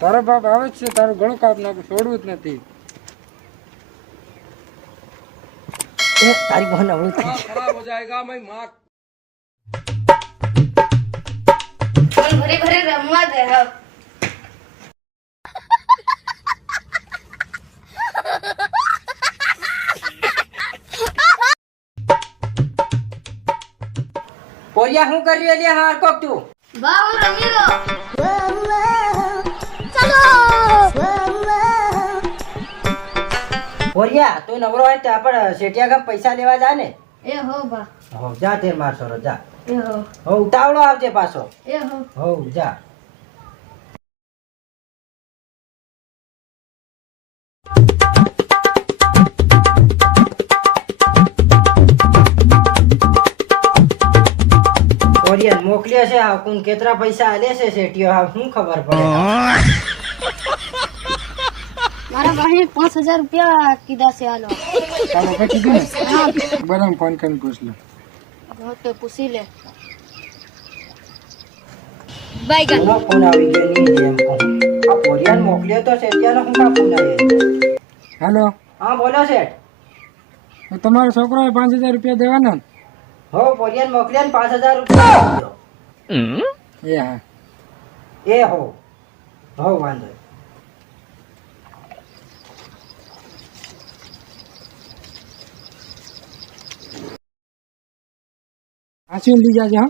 તારો બાપ આવે જ છે, તારું ગળું કાપ નાખું, છોડવું જ નથી. એ તારી બહન અવળું થઈ ગયું. खराब हो जाएगा मैं माँ ભરે ભરે રમવા દે હવે. પોરિયા શું કરી રહી લે હાર કોક તું? બા હું રમી લો. પોરિયા તું નવરો હોય તો આપણે શેઠિયા ગામ પૈસા લેવા જા ને. એ હો બા. હો જા તે માર સોરો જા. એ હો. હો ઉતાવળો આવજે પાછો. એ હો. હો જા. પોરિયા મોકલ્યા છે આ કોણ કેટલા પૈસા આલે છે શેઠિયો આ શું ખબર પડે. મારા ભાઈ 5000 રૂપિયા કીધા છે આલો. તારો બાપા કીધું ને? બરાબર, ફોન કરીને પૂછ લે. હા તો પૂછી લે. કોનો ફોન આવી ગયો નહીં જેમ કહું. આ પોરિયાને મોકલ્યો તો શેઠિયાનો શું કા ફોન આવ્યો? હેલો, હા બોલો શેઠ. તો તમારો છોકરાએ 5000 રૂપિયા દેવાના ને? હો પોરિયાને મોકલ્યા ને 5000 રૂપિયા આપજો. એ હા. એ હો હો વાંધો નહીં. આશી લઈ જાજે.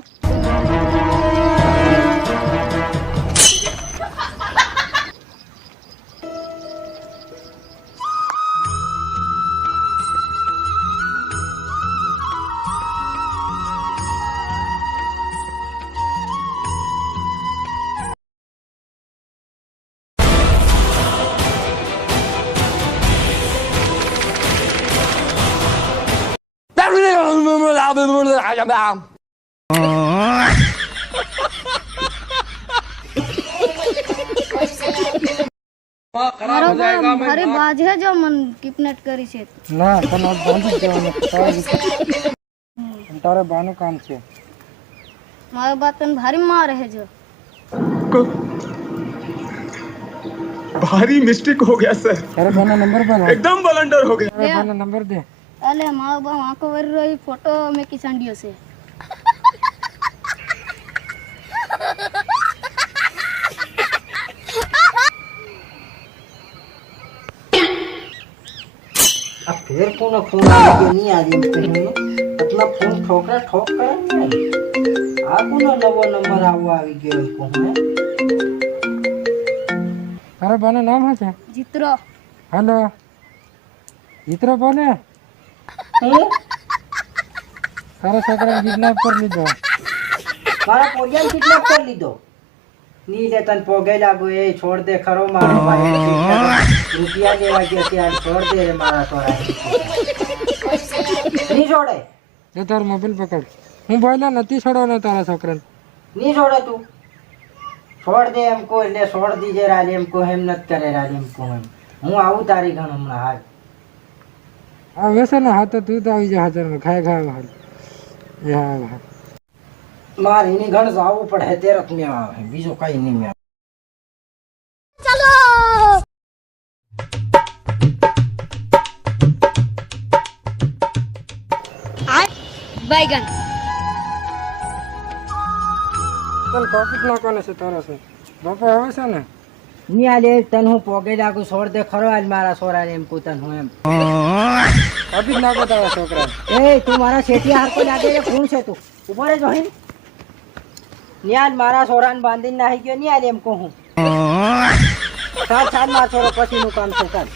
હા, खराब हो जाएगा मैं મારી બાજે જો મન કિડનેપ કરી છે. ના તને આજ બાંધી જ દેવાનું. તારે બાનું કામ છે. મારો બા તને ભારી મારે છે જો. भारी मिस्टेक हो गया सर, તારે બાનો નંબર પર एकदम बलंडर हो गया। તારે બાનો નંબર દે. અલે મારો બા આંખો વરી રહ્યો ફોટો મેં કિસાંડ્યો છે. આ ફેર કોનો ફોન આવી ગયો નહીં આજે એમ કહ્યું. એટલા ફોન ઠોકરા ઠોક કરે ને. આ કોનો નવો નંબર આવવા આવી ગયો એમ કહું. તારા બાનું નામ શું છે? જીતરો. હેલો, મિત્ર બોલે. હું તારા છોકરાને કિડનેપ કરી લીધો. મારા પોરિયાને કિડનેપ કરી લીધો. ની લે તને પોગે લાગુ એ છોડ દે ખરો મારો ભાઈ. રૂપિયા લેવા ગયો ત્યાં છોડ દે રે મારા છોરા. ની છોડે જો તારો મોબાઈલ પકડ. હું બોલ્યા નથી છોડવાનો તારા છોકરાને. ની છોડે તું. છોડ દે એમ કહો એટલે છોડ દીજે રાલી એમ કહો એમ નથી કરે રાલી એમ કહો એમ. હું આવું તારી ઘણ હમણાં હાલ. આ વેસે ને હા તો તું તો આવી જા હાજરમાં ખાય ખાય હાલ. એ હા હા. મારે એની ઘણ જવું પડે તે રખ મેં આવે બીજું કઈ નહીં મેં. बैगन. તને ટોપિક નાખવાનો છે તારા છે. બાપા આવે છે ને? ની આલે તને હું પોગે લાગુ છોડ દે ખરો આજ મારા છોરાને એમ કહું તને હું એમ. ટોપિક નાખો તારા છોકરા. એ તું મારા શેઠિયા હારકો લાગે છે કોણ છે તું? ઉપર જ હોય ને. ન્યાજ મારા છોરાને બાંધીને નાહી ગયો ન્યાજ એમ કહું હું. સાત સાત મારા છોરો પછીનું કામ છે ચાલ.